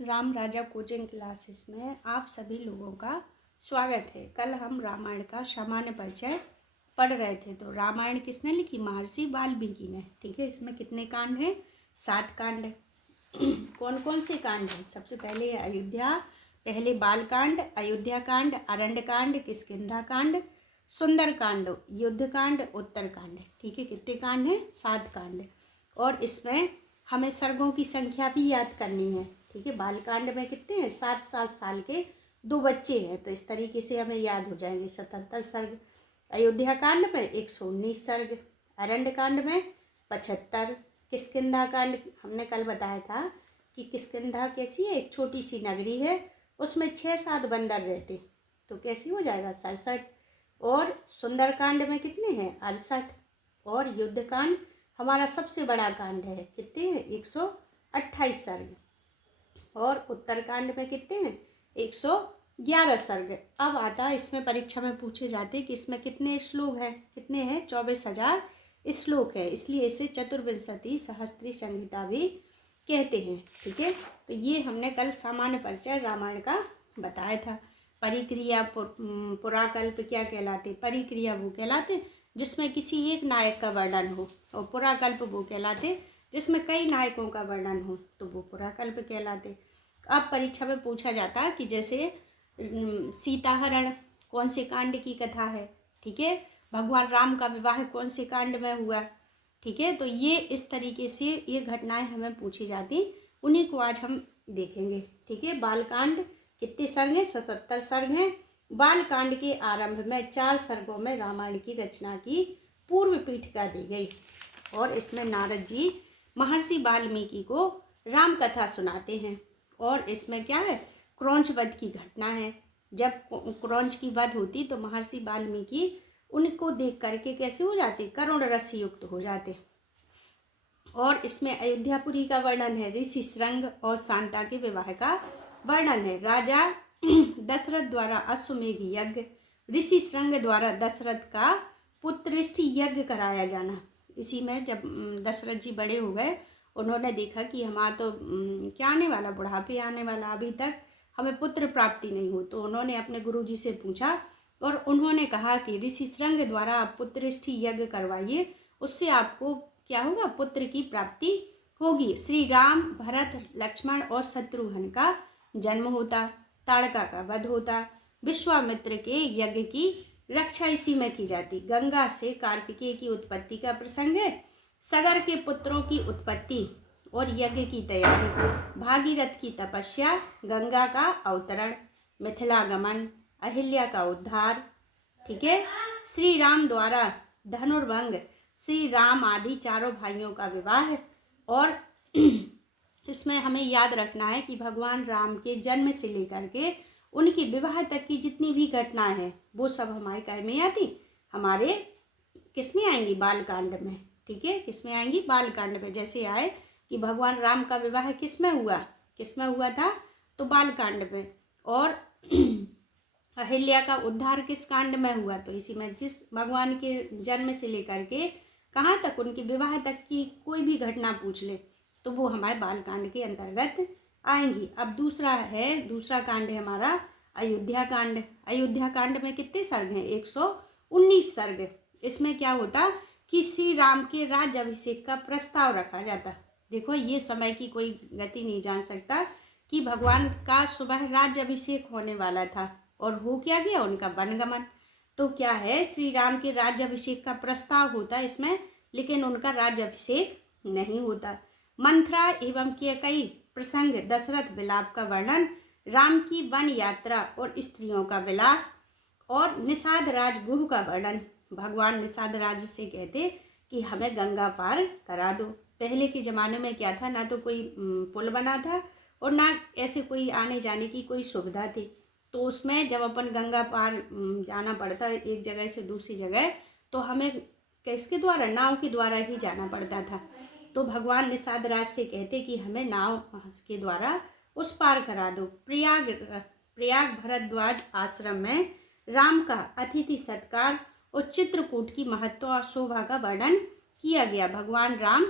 राम राजा coaching classes में आप सभी लोगों का स्वागत है। कल हम रामायण का सामान्य परिचय पढ़ रहे थे। तो रामायण किसने लिखी? महर्षि वाल्मीकि ने। ठीक है, इसमें कितने कांड हैं? 7 कांड हैं। कौन कौन से कांड हैं? सबसे पहले है अयोध्या, पहले बाल कांड, अयोध्या कांड, अरण्य कांड, किष्किंधा कांड, सुंदर कांड, युद्ध कांड, उत्तर कांड। ठीक है, कितने कांड हैं? 7 कांड। और इसमें हमें सर्गों की संख्या भी याद करनी है। ठीक है, बालकांड में कितने हैं? 7-7 साल के 2 बच्चे हैं, तो इस तरीके से हमें याद हो जाएंगे 77 सर्ग। अयोध्या कांड में 119 सर्ग, अरण्य कांड में 75, किष्किंधा कांड हमने कल बताया था कि किष्किंधा कैसी है? एक छोटी सी नगरी है, उसमें 6-7 बंदर रहते, तो कैसी हो जाएगा? 67। और सुंदर कांड में कितने हैं? 68। और युद्ध कांड हमारा सबसे बड़ा कांड है, कितने हैं? 128 सर्ग। और उत्तरकांड में कितने हैं? 111 सर्ग। अब आता है, इसमें परीक्षा में पूछे जाते कि इसमें कितने श्लोक हैं? कितने हैं? 24,000 श्लोक है, इसलिए इसे चतुर्विंशति सहस्त्री संहिता भी कहते हैं। ठीक है, तो ये हमने कल सामान्य परिचय रामायण का बताया था। परिक्रिया पुराकल्प क्या कहलाते? परिक्रिया वो कहलाते जिसमें किसी एक नायक का वर्णन हो, और पुराकल्प वो कहलाते जिसमें कई नायकों का वर्णन हो, तो वो पुराकल्प कहलाते। अब परीक्षा में पूछा जाता है कि जैसे सीताहरण कौन से कांड की कथा है? ठीक है, भगवान राम का विवाह कौन से कांड में हुआ? ठीक है, तो ये इस तरीके से ये घटनाएं हमें पूछी जाती, उन्हीं को आज हम देखेंगे। ठीक है, बालकांड कितने सर्ग हैं? 77 सर्ग हैं। बालकांड के आरंभ में 4 सर्गों में रामायण की रचना की पूर्व पीठिका दी गई, और इसमें नारद जी महर्षि वाल्मीकि को राम कथा सुनाते हैं। और इसमें क्या है? क्रौंच वध की घटना है। जब क्रौंच की वध होती तो महर्षि वाल्मीकि उनको देख करके कैसे हो जाते? करुण रस युक्त हो जाते। और इसमें अयोध्यापुरी का वर्णन है, ऋषि श्रृंग और शांता के विवाह का वर्णन है। राजा दशरथ द्वारा अश्वमेघ यज्ञ, ऋषि श्रृंग द्वारा दशरथ का पुत्रेष्टि यज्ञ कराया जाना। इसी में जब दशरथ जी बड़े हो गए, उन्होंने देखा कि हमारा तो क्या आने वाला, बुढ़ापे आने वाला, अभी तक हमें पुत्र प्राप्ति नहीं हो, तो उन्होंने अपने गुरुजी से पूछा और उन्होंने कहा कि ऋषि श्रृंग द्वारा आप पुत्रेष्टि यज्ञ करवाइए, उससे आपको क्या होगा? पुत्र की प्राप्ति होगी। श्री राम, भरत, लक्ष्मण और शत्रुघ्न का जन्म होता, ताड़का का वध होता, विश्वामित्र के यज्ञ की रक्षा इसी में की जाती। गंगा से कार्तिकेय की उत्पत्ति का प्रसंग है, सगर के पुत्रों की उत्पत्ति और यज्ञ की तैयारी, भागीरथ की तपस्या, गंगा का अवतरण, मिथिलागमन, अहिल्या का उद्धार। ठीक है, श्री राम द्वारा धनुर्भंग, श्री राम आदि चारों भाइयों का विवाह। और इसमें हमें याद रखना है कि भगवान राम के जन्म से लेकर के उनके विवाह तक की जितनी भी घटनाएं हैं वो सब हमारे काय में आती, हमारे किस में आएंगी? बालकांड में। ठीक है, किस में आएंगी? बालकांड में। जैसे आए कि भगवान राम का विवाह किस में हुआ? किस में हुआ था? तो बालकांड में। और अहिल्या का उद्धार किस कांड में हुआ? तो इसी में। जिस भगवान के जन्म से लेकर के कहाँ तक, उनके विवाह तक की कोई भी घटना पूछ ले तो वो हमारे बालकांड के अंतर्गत आएंगी। अब दूसरा कांड है हमारा अयोध्या कांड। अयोध्या कांड में कितने सर्ग हैं? 119 सर्ग। इसमें क्या होता कि श्री राम के राज्याभिषेक का प्रस्ताव रखा जाता। देखो, ये समय की कोई गति नहीं जान सकता कि भगवान का सुबह राज्याभिषेक होने वाला था और हो क्या गया? उनका वनगमन। तो क्या है, श्री राम के राज्याभिषेक का प्रस्ताव होता इसमें, लेकिन उनका राज्याभिषेक नहीं होता। मंथरा एवं कैकेयी प्रसंग, दशरथ विलाप का वर्णन, राम की वन यात्रा और स्त्रियों का विलास, और निषाद राज गुह का वर्णन। भगवान निषाद राज से कहते कि हमें गंगा पार करा दो। पहले के ज़माने में क्या था, ना तो कोई पुल बना था और ना ऐसे कोई आने जाने की कोई सुविधा थी, तो उसमें जब अपन गंगा पार जाना पड़ता एक जगह से दूसरी जगह, तो हमें किसके द्वारा? नाव के द्वारा ही जाना पड़ता था। तो भगवान निषाद राज से कहते कि हमें नाव के द्वारा उस पार करा दो। प्रयाग भरद्वाज आश्रम में राम का अतिथि सत्कार और चित्रकूट की महत्व और शोभा का वर्णन किया गया। भगवान राम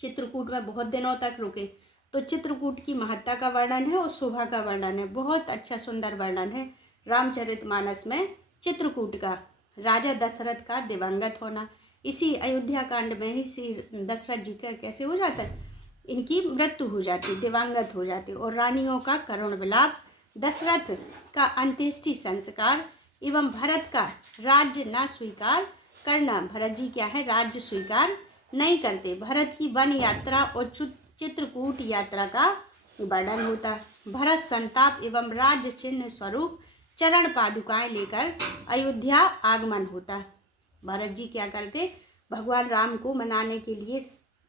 चित्रकूट में बहुत दिनों तक रुके, तो चित्रकूट की महत्ता का वर्णन है और शोभा का वर्णन है। बहुत अच्छा सुंदर वर्णन है रामचरितमानस में चित्रकूट का। राजा दशरथ का दिवंगत होना, इसी अयोध्या कांड में ही श्री दशरथ जी का कैसे हो जाता है, इनकी मृत्यु हो जाती, दिवंगत हो जाती। और रानियों का करुण विलाप, दशरथ का अंत्येष्टि संस्कार एवं भरत का राज्य न स्वीकार करना। भरत जी क्या है, राज्य स्वीकार नहीं करते। भरत की वन यात्रा और चित्रकूट यात्रा का वर्णन होता। भरत संताप एवं राज्य चिन्ह स्वरूप चरण पादुकाएं लेकर अयोध्या आगमन होता। भरत जी क्या करते, भगवान राम को मनाने के लिए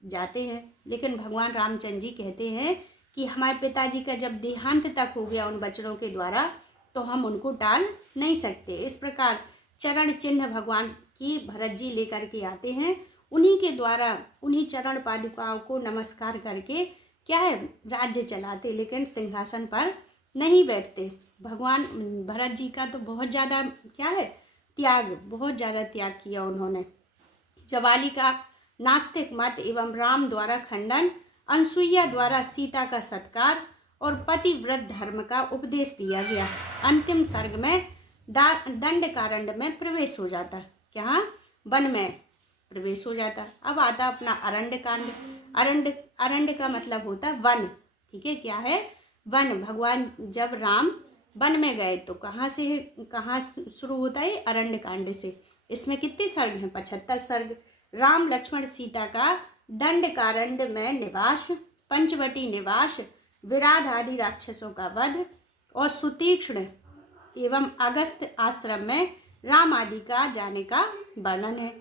जाते हैं, लेकिन भगवान रामचंद्र जी कहते हैं कि हमारे पिताजी का जब देहांत तक हो गया उन बच्चों के द्वारा, तो हम उनको टाल नहीं सकते। इस प्रकार चरण चिन्ह भगवान की भरत जी लेकर के आते हैं। उन्हीं के द्वारा, उन्हीं चरण पादुकाओं को नमस्कार करके क्या है, राज्य चलाते, लेकिन सिंहासन पर नहीं बैठते। भगवान भरत जी का तो बहुत ज़्यादा क्या है, त्याग, बहुत ज़्यादा त्याग किया उन्होंने। जवाली का नास्तिक मत एवं राम द्वारा खंडन, अनसुईया द्वारा सीता का सत्कार और पतिव्रत धर्म का उपदेश दिया गया। अंतिम सर्ग में दंडकारण्य में प्रवेश हो जाता, क्या, वन में प्रवेश हो जाता। अब आता अपना अरण्य कांड। अरण्य का मतलब होता है वन, ठीक है, क्या है, वन। भगवान जब राम वन में गए तो कहाँ शुरू होता है, अरण्य कांड से। इसमें कितने सर्ग हैं, 75 सर्ग। राम लक्ष्मण सीता का दंडकारण्य में निवास, पंचवटी निवास, विराध आदि राक्षसों का वध और सुतीक्ष्ण एवं अगस्त आश्रम में राम आदि का जाने का वर्णन है।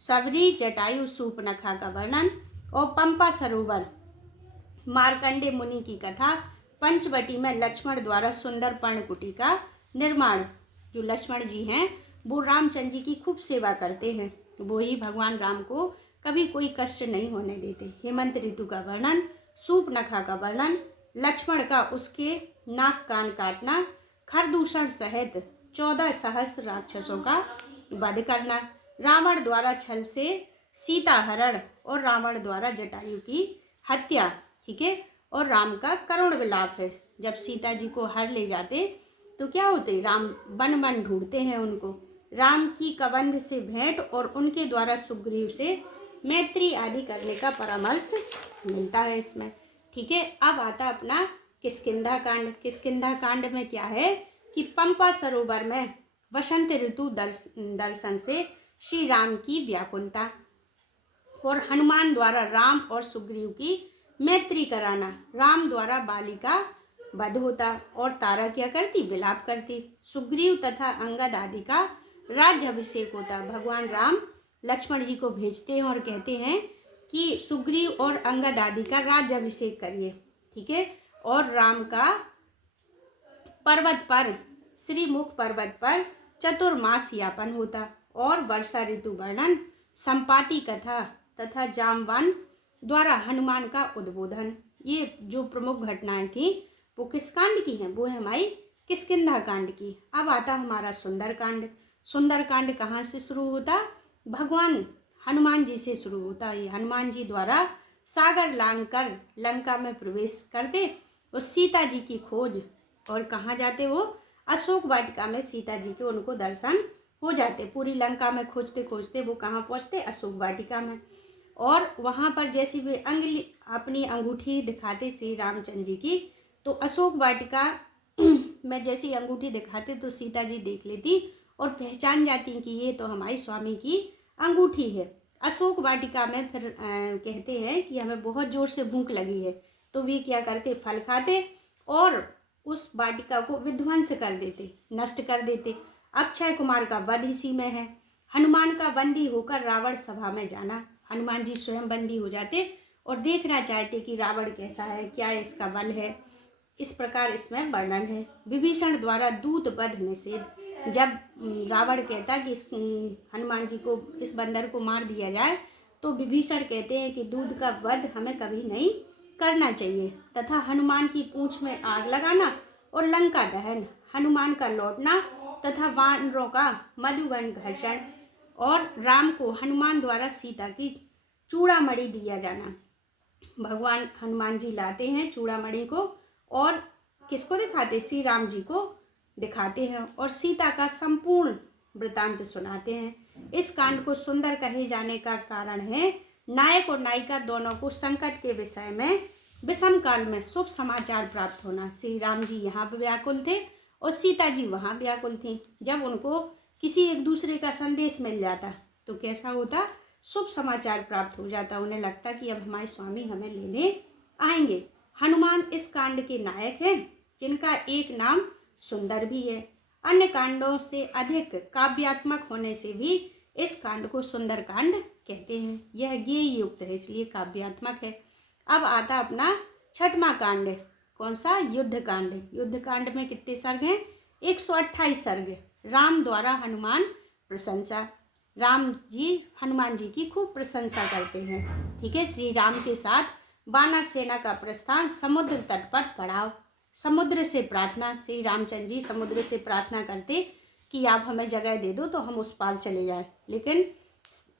सबरी जटायु सूर्पनखा का वर्णन और पंपा सरोवर, मार्कंडे मुनि की कथा, पंचवटी में लक्ष्मण द्वारा सुंदर पर्णकुटी का निर्माण। जो लक्ष्मण जी हैं वो रामचंद्र जी की खूब सेवा करते हैं, वो ही भगवान राम को कभी कोई कष्ट नहीं होने देते। हेमंत ऋतु का वर्णन, सूर्पनखा का वर्णन, लक्ष्मण का उसके नाक कान काटना, खरदूषण सहित 14 सहस्त्र राक्षसों का वध करना, रावण द्वारा छल से सीता हरण और रावण द्वारा जटायु की हत्या, ठीक है। और राम का करुण विलाप है, जब सीता जी को हर ले जाते तो क्या होते, राम वन वन ढूंढते हैं उनको। राम की कबंध से भेंट और उनके द्वारा सुग्रीव से मैत्री आदि करने का परामर्श मिलता है इसमें, ठीक है। अब आता अपना किष्किंधा कांड। किष्किंधा कांड में क्या है कि पंपा सरोवर में वसंत ऋतु दर्शन से श्री राम की व्याकुलता और हनुमान द्वारा राम और सुग्रीव की मैत्री कराना। राम द्वारा बाली का वध होता और तारा क्या करती, विलाप करती। सुग्रीव तथा अंगद आदि का राज्याभिषेक होता। भगवान राम लक्ष्मण जी को भेजते हैं और कहते हैं कि सुग्रीव और अंगद आदि का राज्याभिषेक करिए, ठीक है। और राम का पर्वत पर, श्रीमुख पर्वत पर चतुर्मास यापन होता और वर्षा ऋतु वर्णन, संपाति कथा तथा जामवन द्वारा हनुमान का उद्बोधन। ये जो प्रमुख घटनाएं थी वो किस कांड की हैं, वो है हमारी किष्किंधा कांड की। अब आता हमारा सुंदरकांड। सुंदरकांड कहाँ से शुरू होता, भगवान हनुमान जी से शुरू होता। ये हनुमान जी द्वारा सागर लांघ कर लंका में प्रवेश करते और सीता जी की खोज, और कहाँ जाते वो, अशोक वाटिका में सीता जी के उनको दर्शन हो जाते। पूरी लंका में खोजते खोजते वो कहाँ पहुँचते, अशोक वाटिका में। और वहाँ पर जैसे वे अपनी अंगूठी दिखाते श्री रामचंद्र जी की, तो अशोक वाटिका में जैसी अंगूठी दिखाते तो सीता जी देख लेती और पहचान जाती कि ये तो हमारी स्वामी की अंगूठी है। अशोक वाटिका में फिर कहते हैं कि हमें बहुत जोर से भूख लगी है, तो वे क्या करते, फल खाते और उस वाटिका को विध्वंस कर देते, नष्ट कर देते। अक्षय कुमार का वध इसी में है। हनुमान का बंदी होकर रावण सभा में जाना, हनुमान जी स्वयं बंदी हो जाते और देखना चाहते कि रावण कैसा है, क्या इसका बल है। इस प्रकार इसमें वर्णन है। विभीषण द्वारा दूत वध निषेध। जब रावण कहता कि हनुमान जी को, इस बंदर को मार दिया जाए, तो विभीषण कहते हैं कि दूध का वध हमें कभी नहीं करना चाहिए। तथा हनुमान की पूंछ में आग लगाना और लंका दहन, हनुमान का लौटना तथा वानरों का मधुबन घर्षण और राम को हनुमान द्वारा सीता की चूड़ामणि दिया जाना। भगवान हनुमान जी लाते हैं चूड़ामणि को और किसको दिखाते, श्री राम जी को दिखाते हैं और सीता का संपूर्ण वृतांत सुनाते हैं। इस कांड को सुंदर कहे जाने का कारण है नायक और नायिका दोनों को संकट के विषय में विषम काल में शुभ समाचार प्राप्त होना। श्री राम जी यहाँ पर व्याकुल थे और सीता जी वहाँ व्याकुल थी। जब उनको किसी एक दूसरे का संदेश मिल जाता तो कैसा होता, शुभ समाचार प्राप्त हो जाता। उन्हें लगता कि अब हमारे स्वामी हमें लेने आएंगे। हनुमान इस कांड के नायक हैं जिनका एक नाम सुंदर भी है। अन्य कांडों से अधिक काव्यात्मक होने से भी इस कांड को सुंदर कांड कहते हैं। यह गेय युक्त है इसलिए काव्यात्मक है। अब आता अपना छठवां कांड, कौन सा, युद्ध कांड। युद्ध कांड में कितने सर्ग हैं, 128 सर्ग। राम द्वारा हनुमान प्रशंसा। राम जी हनुमान जी की खूब प्रशंसा करते हैं। ठीक है, श्री राम के साथ वानर सेना का प्रस्थान समुद्र तट पर पड़ाव। समुद्र से प्रार्थना, श्री रामचंद्र जी समुद्र से प्रार्थना करते कि आप हमें जगह दे दो तो हम उस पार चले जाएं, लेकिन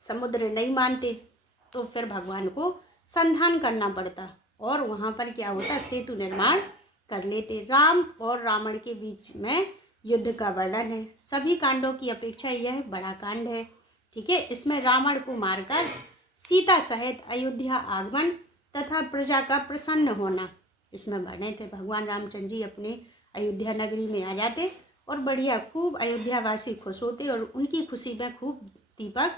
समुद्र नहीं मानते तो फिर भगवान को संधान करना पड़ता और वहाँ पर क्या होता, सेतु निर्माण कर लेते। राम और रावण के बीच में युद्ध का वर्णन है। सभी कांडों की अपेक्षा यह बड़ा कांड है। ठीक है, इसमें रावण को मारकर सीता सहित अयोध्या आगमन तथा प्रजा का प्रसन्न होना इसमें वर्णित थे। भगवान रामचंद्र जी अपने अयोध्या नगरी में आ जाते और बढ़िया खूब अयोध्यावासी खुश होते और उनकी खुशी में खूब दीपक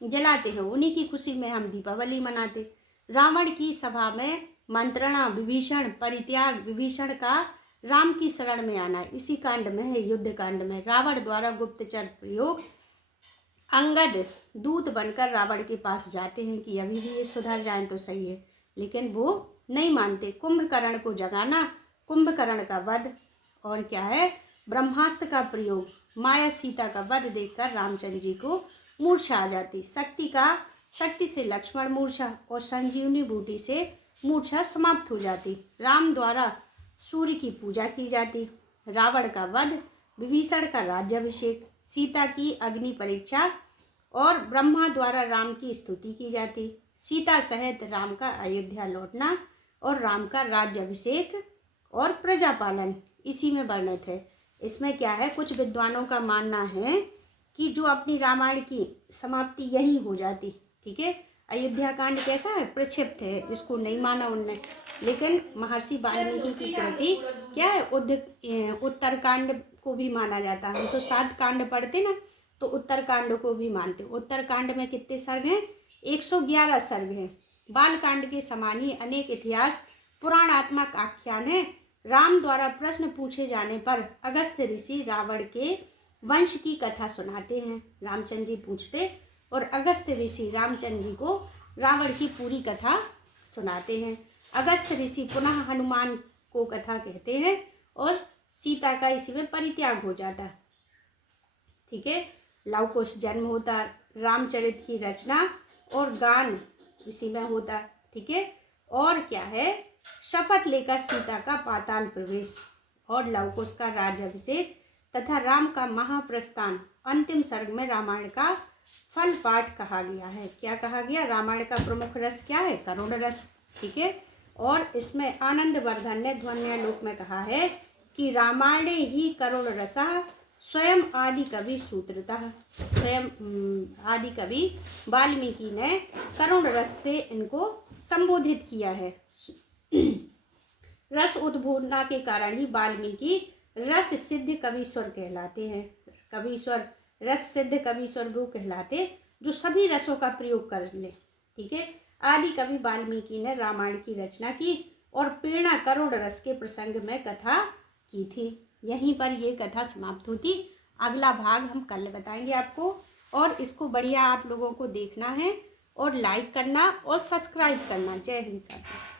जलाते हैं। उन्हीं की खुशी में हम दीपावली मनाते। रावण की सभा में मंत्रणा, विभीषण परित्याग, विभीषण का राम की शरण में आना इसी कांड में है। युद्ध कांड में रावण द्वारा गुप्तचर प्रयोग। अंगद दूत बनकर रावण के पास जाते हैं कि अभी भी ये सुधर जाएं तो सही है, लेकिन वो नहीं मानते। कुंभकर्ण को जगाना, कुंभकर्ण का वध और क्या है, ब्रह्मास्त्र का प्रयोग। माया सीता का वध देखकर रामचंद्र जी को मूर्छा आ जाती। शक्ति से लक्ष्मण मूर्छा और संजीवनी बूटी से मूर्छा समाप्त हो जाती। राम द्वारा सूर्य की पूजा की जाती। रावण का वध, विभीषण का राज्याभिषेक, सीता की अग्नि परीक्षा और ब्रह्मा द्वारा राम की स्तुति की जाती। सीता सहित राम का अयोध्या लौटना और राम का राज्याभिषेक और प्रजापालन इसी में वर्णित है। इसमें क्या है, कुछ विद्वानों का मानना है कि जो अपनी रामायण की समाप्ति यही हो जाती। ठीक है, अयोध्या कांड कैसा है, प्रक्षिप्त है, इसको नहीं माना उनने। लेकिन महर्षि वाल्मीकि की कृति क्या है, उत्तरकांड को भी माना जाता है। हम तो 7 कांड पढ़ते ना, तो उत्तरकांड को भी मानते। उत्तरकांड में कितने सर्ग हैं, 111 सर्ग हैं। बालकांड के समान ही अनेक इतिहास पुराणात्मक आख्यान है। राम द्वारा प्रश्न पूछे जाने पर अगस्त्य ऋषि रावण के वंश की कथा सुनाते हैं। रामचंद्र जी पूछते और अगस्त्य ऋषि रामचंद्र जी को रावण की पूरी कथा सुनाते हैं। अगस्त्य ऋषि पुनः हनुमान को कथा कहते हैं और सीता का इसी में परित्याग हो जाता। ठीक है, लव कुश जन्म होता, रामचरित की रचना और गान इसी में होता। ठीक है, और क्या है, शपथ लेकर सीता का पाताल प्रवेश और लव कुश का राज्याभिषेक तथा राम का महाप्रस्थान। अंतिम सर्ग में रामायण का फल पाठ कहा गया है। क्या कहा गया, रामायण का प्रमुख रस क्या है, करुण रस। ठीक है, और इसमें आनंद वर्धन ने ध्वन्यालोक में कहा है कि रामायणे ही करुण रसः स्वयं आदि कवि सूत्रतः। स्वयं आदि कवि वाल्मीकि ने करुण रस से इनको संबोधित किया है। रस उद्बोधना के कारण ही वाल्मीकि रस सिद्ध कवीश्वर कहलाते हैं। कवीश्वर, रस सिद्ध कवीश्वर वो कहलाते जो सभी रसों का प्रयोग कर ले। ठीक है, आदि कवि वाल्मीकि ने रामायण की रचना की और प्रेरणा करुण रस के प्रसंग में कथा की थी। यहीं पर ये कथा समाप्त होती। अगला भाग हम कल बताएंगे आपको, और इसको बढ़िया आप लोगों को देखना है और लाइक करना और सब्सक्राइब करना। जय हिंद साथी।